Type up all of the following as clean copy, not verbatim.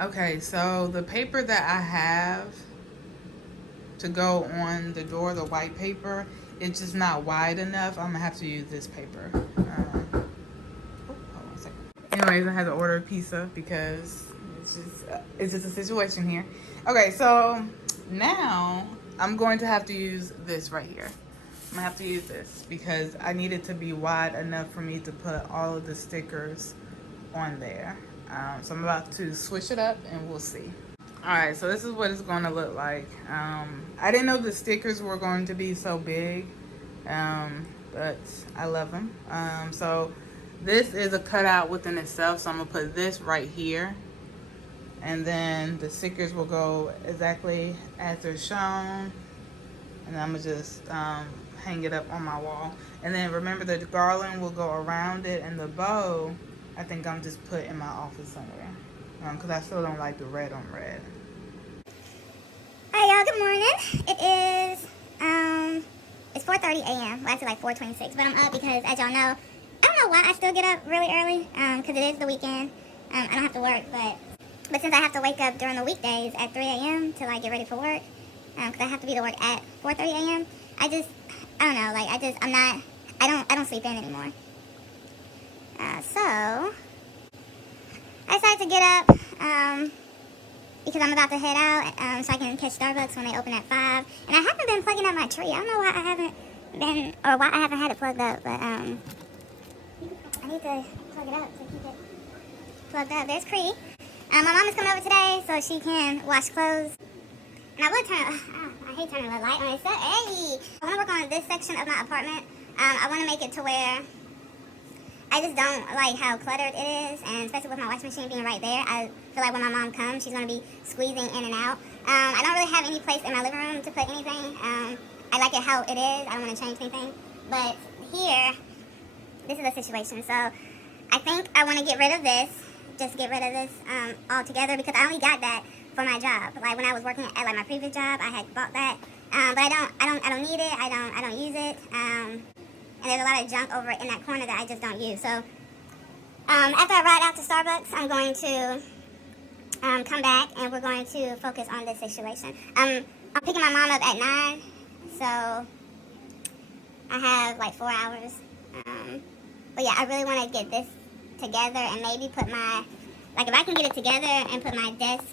Okay, so the paper that I have to go on the door, the white paper, it's just not wide enough. I'm gonna have to use this paper. Hold on a second. Anyways, I had to order a pizza because it's just a situation here. Okay, so now I'm going to have to use this right here. I'm gonna have to use this because I need it to be wide enough for me to put all of the stickers on there. So I'm about to switch it up and we'll see. Alright, so this is what it's going to look like. I didn't know the stickers were going to be so big, but I love them. So this is a cutout within itself, so I'm going to put this right here. And then the stickers will go exactly as they're shown. And I'm going to just hang it up on my wall. And then remember the garland will go around it, and the bow, I think I'm just put in my office somewhere. Because I still don't like the red on red. Hi y'all, good morning. It is, it's 4:30 a.m. Well, actually like 4:26, but I'm up because, as y'all know, I don't know why I still get up really early, because it is the weekend. I don't have to work, but since I have to wake up during the weekdays at 3 a.m. to like get ready for work, because I have to be to work at 4:30 a.m., I don't know, like I don't sleep in anymore. So I decided to get up, because I'm about to head out, so I can catch Starbucks when they open at 5. And I haven't been plugging up my tree. I don't know why I haven't had it plugged up, but I need to plug it up to keep it plugged up. There's Cree. My mom is coming over today so she can wash clothes. And I would I hate turning the light on. Hey! I want to work on this section of my apartment. I want to make it to where I just don't like how cluttered it is, and especially with my washing machine being right there, I feel like when my mom comes, she's going to be squeezing in and out. I don't really have any place in my living room to put anything. I like it how it is. I don't want to change anything. But here, this is the situation. So I think I want to get rid of this, just get rid of this altogether, because I only got that for my job. Like when I was working at like my previous job, I had bought that, but I don't need it. I don't use it. And there's a lot of junk over in that corner that I just don't use. So after I ride out to Starbucks, I'm going to come back and we're going to focus on this situation. I'm picking my mom up at 9, so I have like 4 hours. But yeah, I really want to get this together and maybe put my, like if I can get it together and put my desk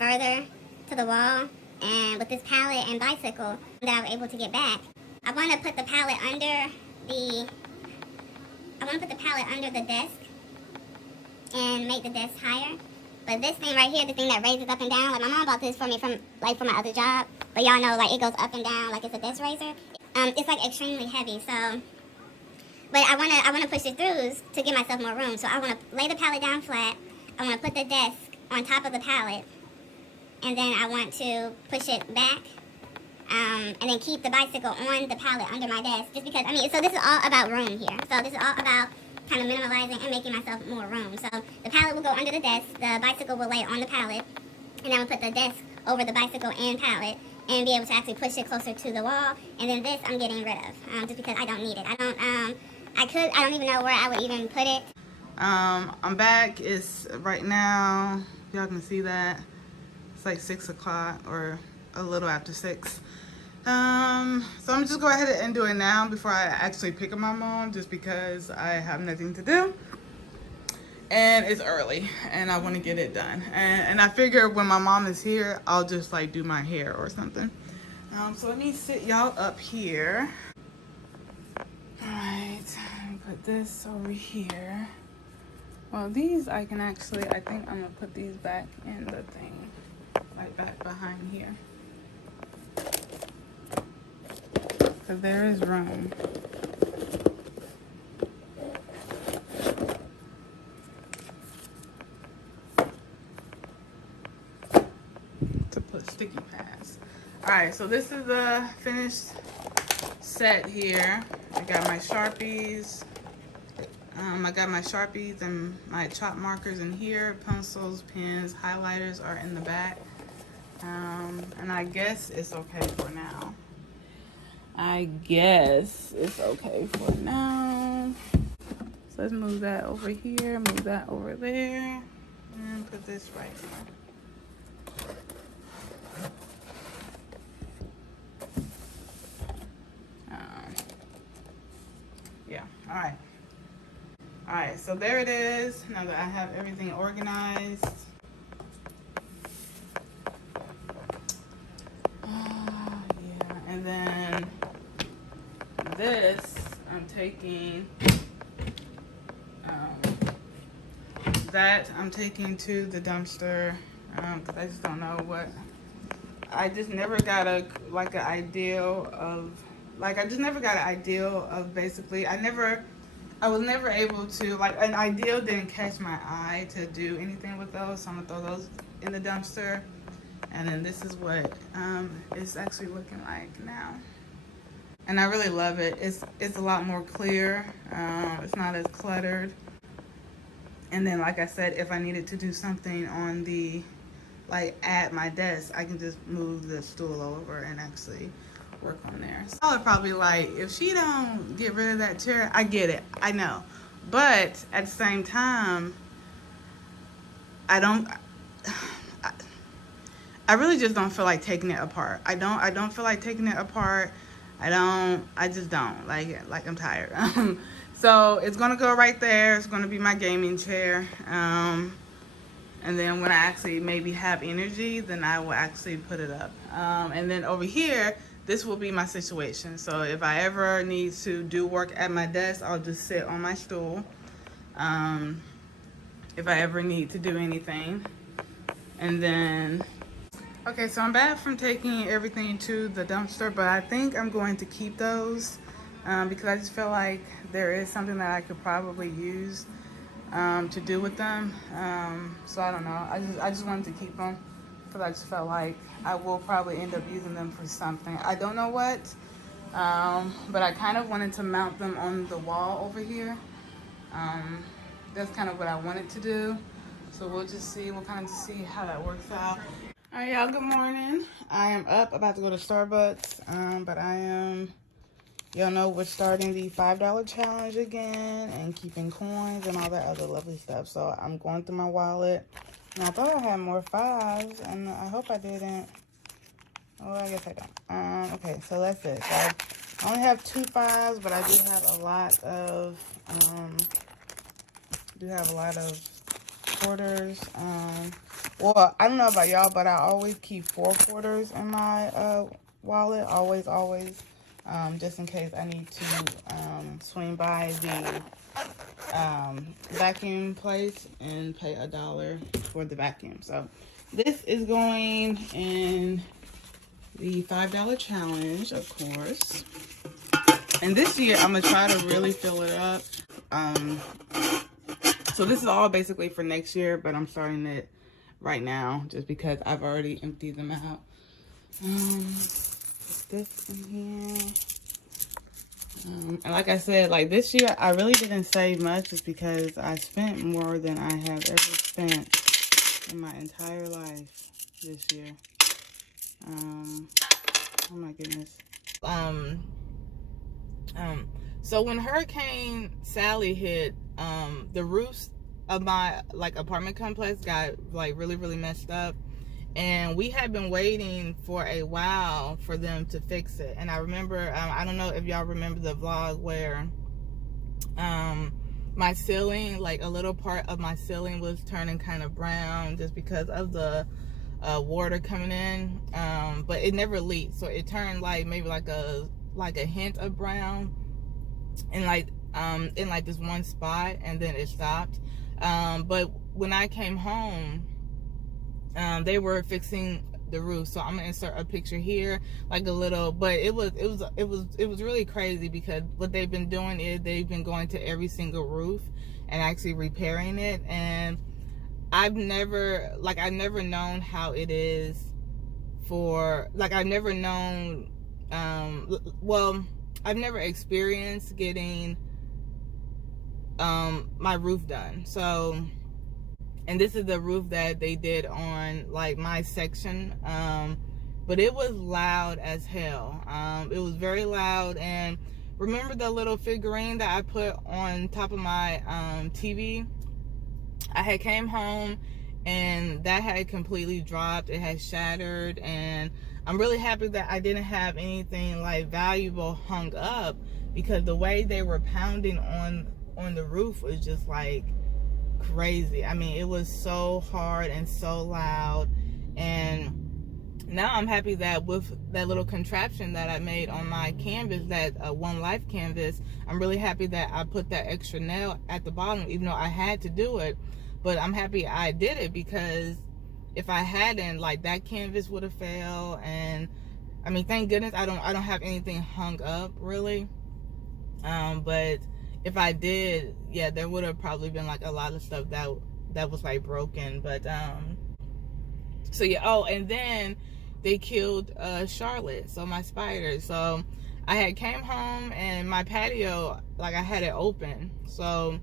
further to the wall, and with this pallet and bicycle that I was able to get back, I want to put the pallet under the desk and make the desk higher. But this thing right here, the thing that raises up and down, like my mom bought this for me from my other job, but y'all know like it goes up and down like it's a desk raiser. It's like extremely heavy, so but I wanna push it through to give myself more room. So I wanna lay the pallet down flat, I wanna put the desk on top of the pallet, and then I want to push it back. And then keep the bicycle on the pallet under my desk, just because, so this is all about room here. So this is all about kind of minimalizing and making myself more room. So the pallet will go under the desk, the bicycle will lay on the pallet, and I will put the desk over the bicycle and pallet, and be able to actually push it closer to the wall. And then this I'm getting rid of, just because I don't need it. I don't even know where I would even put it. I'm back. It's right now, y'all can see that it's like 6 o'clock or a little after 6. So I'm just go ahead and do it now before I actually pick up my mom, just because I have nothing to do and it's early and I want to get it done. And I figure when my mom is here, I'll just like do my hair or something. So let me sit y'all up here. All right, put this over here. Well, these I think I'm gonna put these back in the thing, like back behind here. Because there is room. To put sticky pads. Alright, so this is the finished set here. I got my Sharpies. I got my Sharpies and my chalk markers in here. Pencils, pens, highlighters are in the back. And I guess it's okay for now. So let's move that over here, move that over there, and put have this right here. Yeah, all right, so there it is. Now that I have everything organized. Yeah, and then this, I'm taking, that I'm taking to the dumpster, because I just don't know what, I just never got an ideal of basically, I was never able to, like, an ideal didn't catch my eye to do anything with those, so I'm gonna throw those in the dumpster. And then this is what it's actually looking like now. And I really love it. It's a lot more clear. It's not as cluttered. And then, like I said, if I needed to do something on the, like at my desk, I can just move the stool over and actually work on there. So I'll probably like, if she don't get rid of that chair, I get it, I know. But at the same time, I really just don't feel like taking it apart. I don't feel like taking it apart. I just don't. Like I'm tired. So it's gonna go right there. It's gonna be my gaming chair. And then when I actually maybe have energy, then I will actually put it up. And then over here, this will be my situation. So if I ever need to do work at my desk, I'll just sit on my stool. If I ever need to do anything. And then, okay, so I'm back from taking everything to the dumpster, but I think I'm going to keep those because I just feel like there is something that I could probably use to do with them. So I don't know. I just wanted to keep them because I just felt like I will probably end up using them for something. I don't know what, but I kind of wanted to mount them on the wall over here. That's kind of what I wanted to do. So we'll just see. We'll kind of see how that works out. All right, y'all, good morning. I am up, about to go to Starbucks, but y'all know we're starting the $5 challenge again and keeping coins and all that other lovely stuff. So I'm going through my wallet, and I thought I had more fives, and I hope I didn't. Oh, I guess I don't. Okay, so that's it. So I only have 2 fives, but I do have a lot of, quarters. Well, I don't know about y'all, but I always keep 4 quarters in my wallet. Always. Just in case I need to swing by the vacuum place and pay $1 for the vacuum. So this is going in the $5 challenge, of course. And this year I'm gonna try to really fill it up. So this is all basically for next year, but I'm starting it right now just because I've already emptied them out. This in here. And like I said, like this year, I really didn't save much just because I spent more than I have ever spent in my entire life this year. Oh my goodness. So when Hurricane Sally hit, the roofs of my apartment complex got really messed up, and we had been waiting for a while for them to fix it. And I remember, I don't know if y'all remember the vlog where my ceiling, a little part of my ceiling was turning kind of brown just because of the water coming in, but it never leaked, so it turned maybe a hint of brown in this one spot, and then it stopped. But when I came home, they were fixing the roof, so I'm gonna insert a picture here, but it was really crazy because what they've been doing is they've been going to every single roof and actually repairing it. And I've never known how it is for, I've never known, I've never experienced getting my roof done. So, and this is the roof that they did on my section, but it was loud as hell. It was very loud. And remember the little figurine that I put on top of my TV? I had came home and that had completely dropped. It had shattered, and I'm really happy that I didn't have anything like valuable hung up, because the way they were pounding on the roof was just like crazy. I mean, it was so hard and so loud. And now I'm happy that with that little contraption that I made on my canvas, that One Life canvas, I'm really happy that I put that extra nail at the bottom, even though I had to do it. But I'm happy I did it, because if I hadn't, like, that canvas would have failed. And I mean, thank goodness I don't have anything hung up really. But if I did, yeah, there would have probably been like a lot of stuff that was like broken. But so yeah. Oh, and then they killed Charlotte, so my spider. So I had came home, and my patio, like, I had it open, so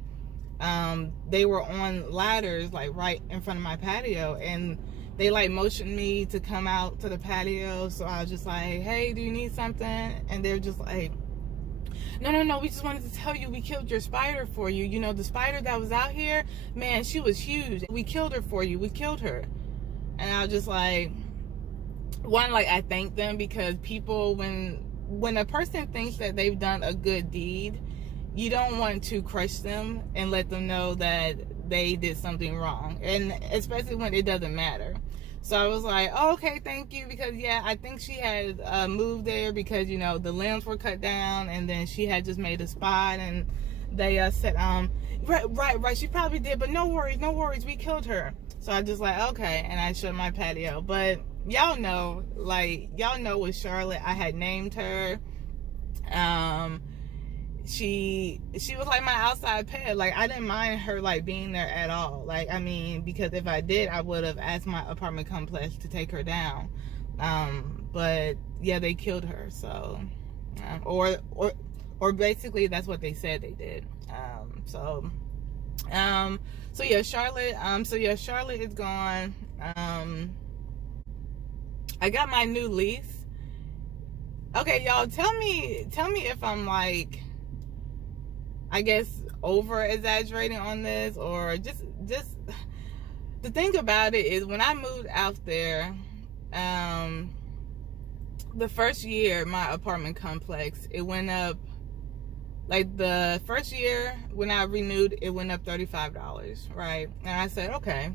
they were on ladders like right in front of my patio, and they like motioned me to come out to the patio. So I was just like, hey, do you need something? And they're just like, no, we just wanted to tell you we killed your spider for you. You know, the spider that was out here, man, she was huge. We killed her for you. We killed her. And I was just like, one, like, I thank them, because people, when a person thinks that they've done a good deed, you don't want to crush them and let them know that they did something wrong, and especially when it doesn't matter. So I was like, oh, okay, thank you, because yeah, I think she had moved there because, you know, the limbs were cut down, and then she had just made a spot, and they said, right, she probably did, but no worries, we killed her. So I just like, okay, and I shut my patio. But y'all know with Charlotte, I had named her. She was like my outside pet. Like, I didn't mind her like being there at all. Like, I mean, because if I did, I would have asked my apartment complex to take her down. But yeah, they killed her. So, or basically that's what they said they did. So yeah, Charlotte. Charlotte is gone. I got my new lease. Okay, y'all, tell me if I'm like, I guess, over exaggerating on this, or just the thing about it is, when I moved out there, the first year, my apartment complex, it went up, like, the first year when I renewed, it went up $35, right? And I said, okay.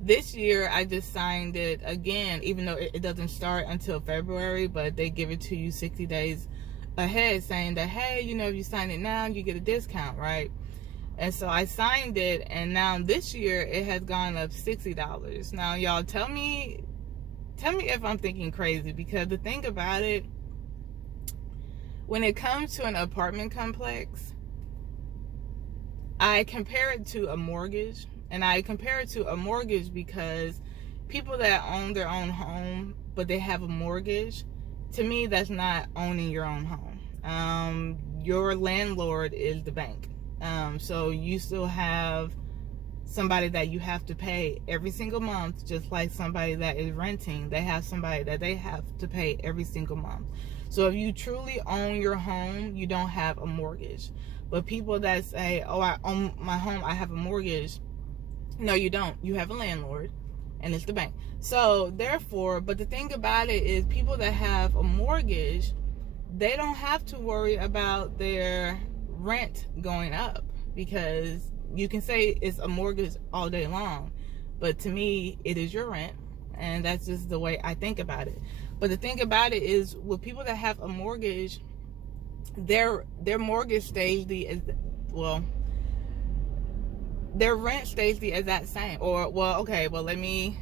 This year, I just signed it again, even though it doesn't start until February, but they give it to you 60 days ahead, saying that, hey, you know, if you sign it now, you get a discount, right? And so I signed it, and now this year, it has gone up $60. Now, y'all, tell me if I'm thinking crazy, because the thing about it, when it comes to an apartment complex, I compare it to a mortgage. And I compare it to a mortgage because people that own their own home, but they have a mortgage, to me, that's not owning your own home. Your landlord is the bank. So you still have somebody that you have to pay every single month, just like somebody that is renting. They have somebody that they have to pay every single month. So if you truly own your home, you don't have a mortgage. But people that say, oh, I own my home, I have a mortgage, no, you don't. You have a landlord, and it's the bank. So, therefore, but the thing about it is, people that have a mortgage, they don't have to worry about their rent going up, because you can say it's a mortgage all day long, but to me, it is your rent, and that's just the way I think about it. But the thing about it is, with people that have a mortgage, their mortgage stays their rent stays the exact same. Or, well, okay, well, let me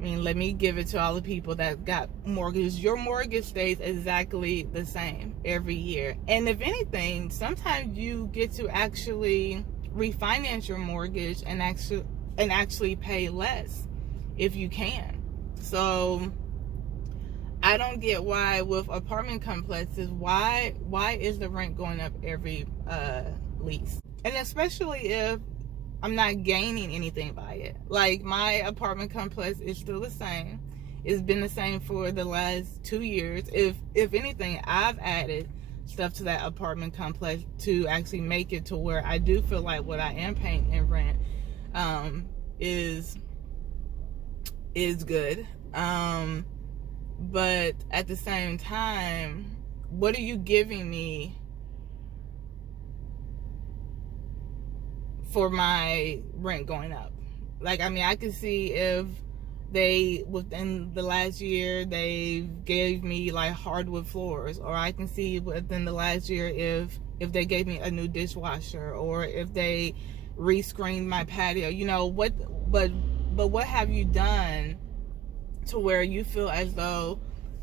give it to all the people that got mortgages. Your mortgage stays exactly the same every year. And if anything, sometimes you get to actually refinance your mortgage and actually pay less if you can. So I don't get why with apartment complexes, why is the rent going up every lease? And especially if I'm not gaining anything by it. Like, my apartment complex is still the same. It's been the same for the last 2 years. If anything, I've added stuff to that apartment complex to actually make it to where I do feel like what I am paying in rent is good. But at the same time, what are you giving me for my rent going up? Like, I mean, I could see if they, within the last year, they gave me like hardwood floors, or I can see within the last year if they gave me a new dishwasher, or if they rescreened my patio, you know, but what have you done to where you feel as though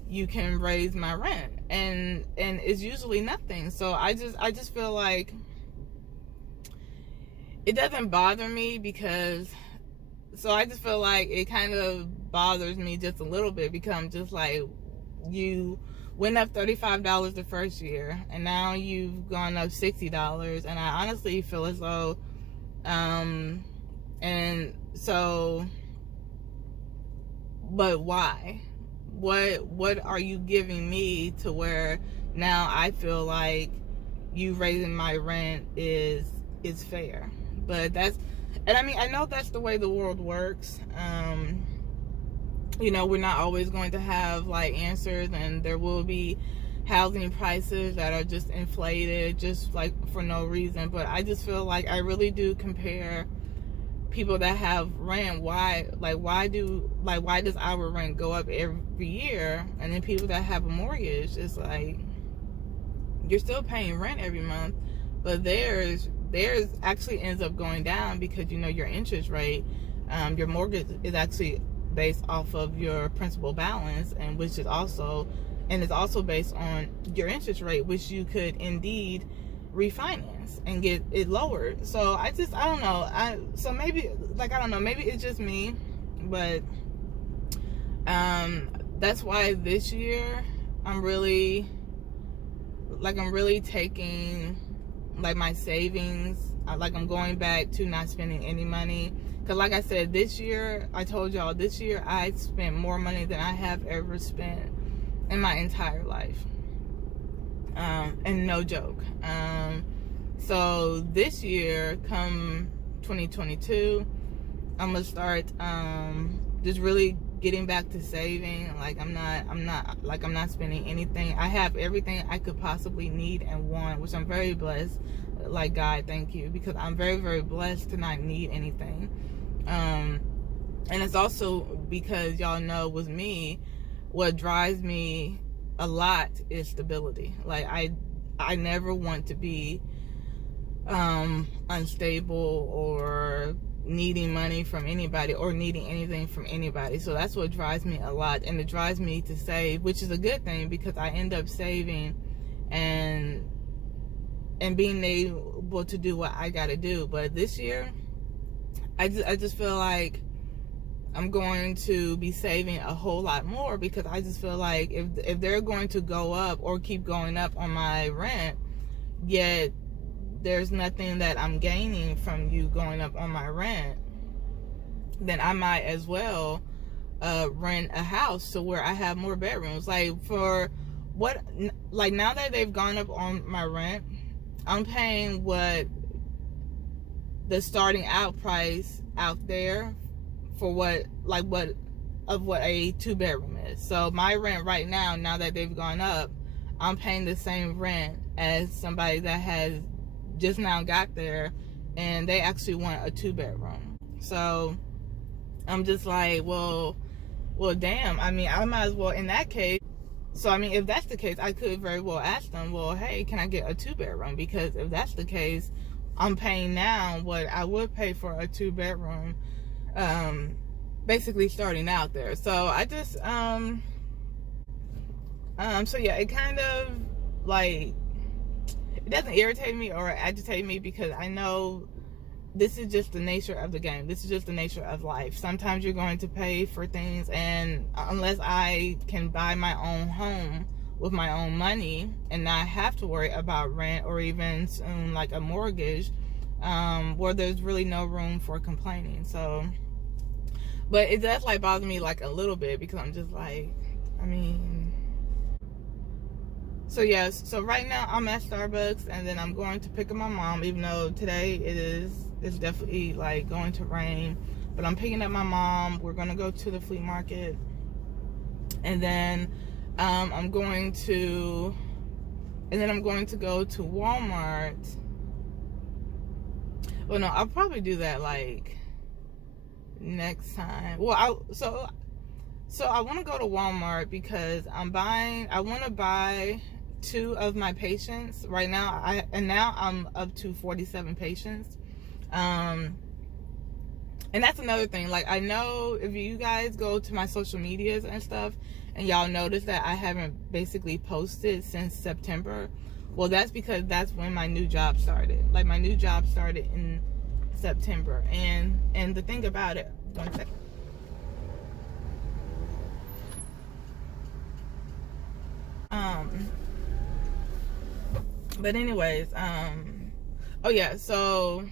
you can raise my rent? And it's usually nothing. So I just feel like it doesn't bother me, because so I just feel like it kind of bothers me just a little bit, because I'm just like, you went up $35 the first year, and now you've gone up $60, and I honestly feel as though and so, but why? What are you giving me to where now I feel like you raising my rent is fair? But that's, and I mean, I know that's the way the world works. You know, we're not always going to have like answers, and there will be housing prices that are just inflated just like for no reason. But I just feel like I really do compare people that have rent. Why does our rent go up every year, and then people that have a mortgage, it's like you're still paying rent every month, but theirs actually ends up going down, because you know your interest rate, your mortgage is actually based off of your principal balance, and which is also based on your interest rate, which you could indeed refinance and get it lowered. So I don't know. So maybe, like, I don't know, maybe it's just me, but that's why this year I'm really taking like my savings, like I'm going back to not spending any money. Because like I said, this year, I told y'all, this year I spent more money than I have ever spent in my entire life. And no joke. So this year, come 2022, I'm gonna start just really getting back to saving. Like I'm not spending anything. I have everything I could possibly need and want, which I'm very blessed. Like, God, thank you, because I'm very, very blessed to not need anything. And it's also because y'all know with me, what drives me a lot is stability. Like I never want to be unstable or needing money from anybody or needing anything from anybody. So that's what drives me a lot, and it drives me to save, which is a good thing, because I end up saving and being able to do what I gotta do. But this year, I just feel like I'm going to be saving a whole lot more, because I just feel like if they're going to go up or keep going up on my rent, yet there's nothing that I'm gaining from you going up on my rent, then I might as well rent a house to where I have more bedrooms. Like, for what, like, now that they've gone up on my rent, I'm paying what the starting out price out there for what a 2-bedroom is. So my rent right now that they've gone up, I'm paying the same rent as somebody that has just now got there, and they actually want a 2-bedroom. So I'm just like, well, damn. I mean, I might as well, in that case. So I mean, if that's the case, I could very well ask them, well, hey, can I get a 2-bedroom? Because if that's the case, I'm paying now what I would pay for a 2-bedroom, basically starting out there. So I just so yeah, it kind of like, it doesn't irritate me or agitate me, because I know this is just the nature of the game. This is just the nature of life. Sometimes you're going to pay for things, and unless I can buy my own home with my own money and not have to worry about rent or even soon like a mortgage, where there's really no room for complaining. So, but it does like bother me like a little bit, because I'm just like, I mean, so yes. So right now I'm at Starbucks, and then I'm going to pick up my mom, even though today it is it's definitely like going to rain. But I'm picking up my mom. We're gonna go to the flea market, and then I'm going to go to Walmart. Well, no, I'll probably do that like next time. Well, so I want to go to Walmart because I want to buy 2 of my patients right now. Now I'm up to 47 patients. And that's another thing. Like, I know if you guys go to my social medias and stuff, and y'all notice that I haven't basically posted since September. Well, that's because that's when my new job started. Like, my new job started in September. And the thing about it, one second. But anyways, oh yeah, so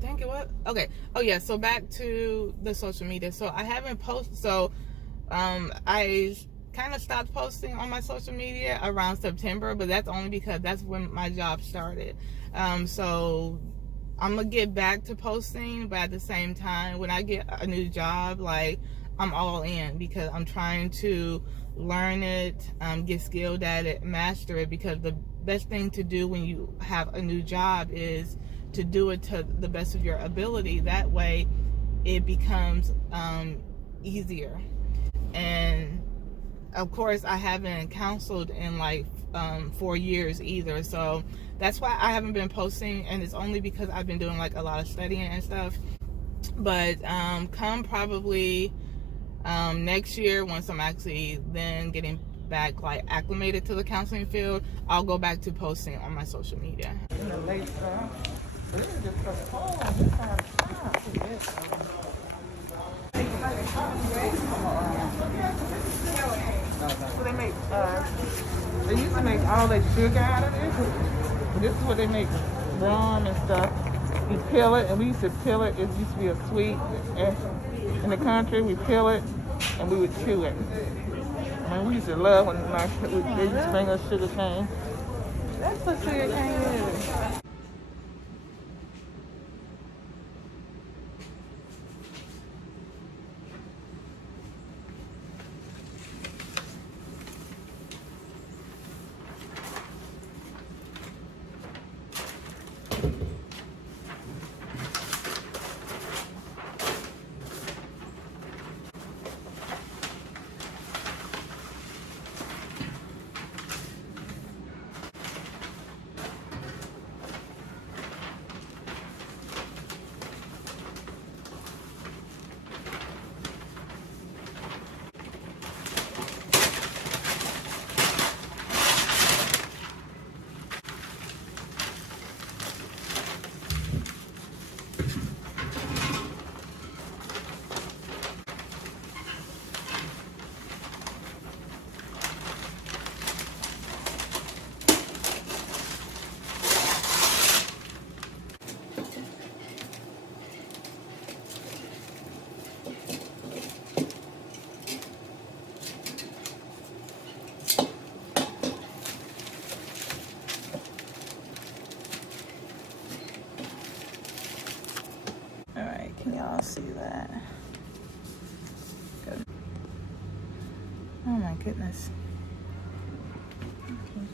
dang it, what? Okay. Oh yeah, so back to the social media. So I haven't posted, so I kind of stopped posting on my social media around September, but that's only because that's when my job started. So I'm gonna get back to posting, but at the same time, when I get a new job, like, I'm all in because I'm trying to learn it, get skilled at it, master it, because the best thing to do when you have a new job is to do it to the best of your ability. That way it becomes easier. And of course, I haven't counseled in like 4 years either, so that's why I haven't been posting, and it's only because I've been doing like a lot of studying and stuff. But come probably next year, once I'm actually then getting back like acclimated to the counseling field, I'll go back to posting on my social media. In the late stuff. This is just so cold. This time so they make they used to make all that sugar out of this. This is what they make rum and stuff. You peel it, and we used to peel it. It used to be a sweet. In the country, we peel it and we would chew it. I mean, we used to love when they used to bring us sugar cane. That's what sugar cane is. Can y'all see that? Good. Oh my goodness. Okay.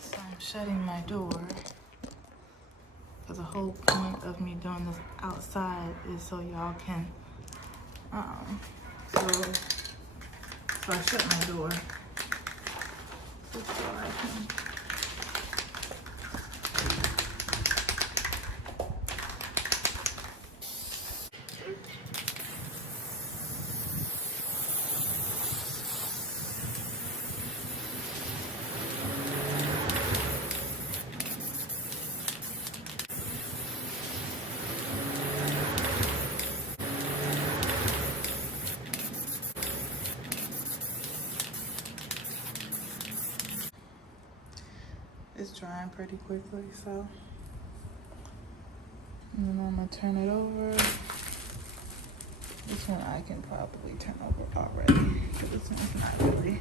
So I'm shutting my door, because the whole point of me doing this outside is so y'all can so I shut my door. It's drying pretty quickly, so and then I'm gonna turn it over. This one I can probably turn over already, because this one's not really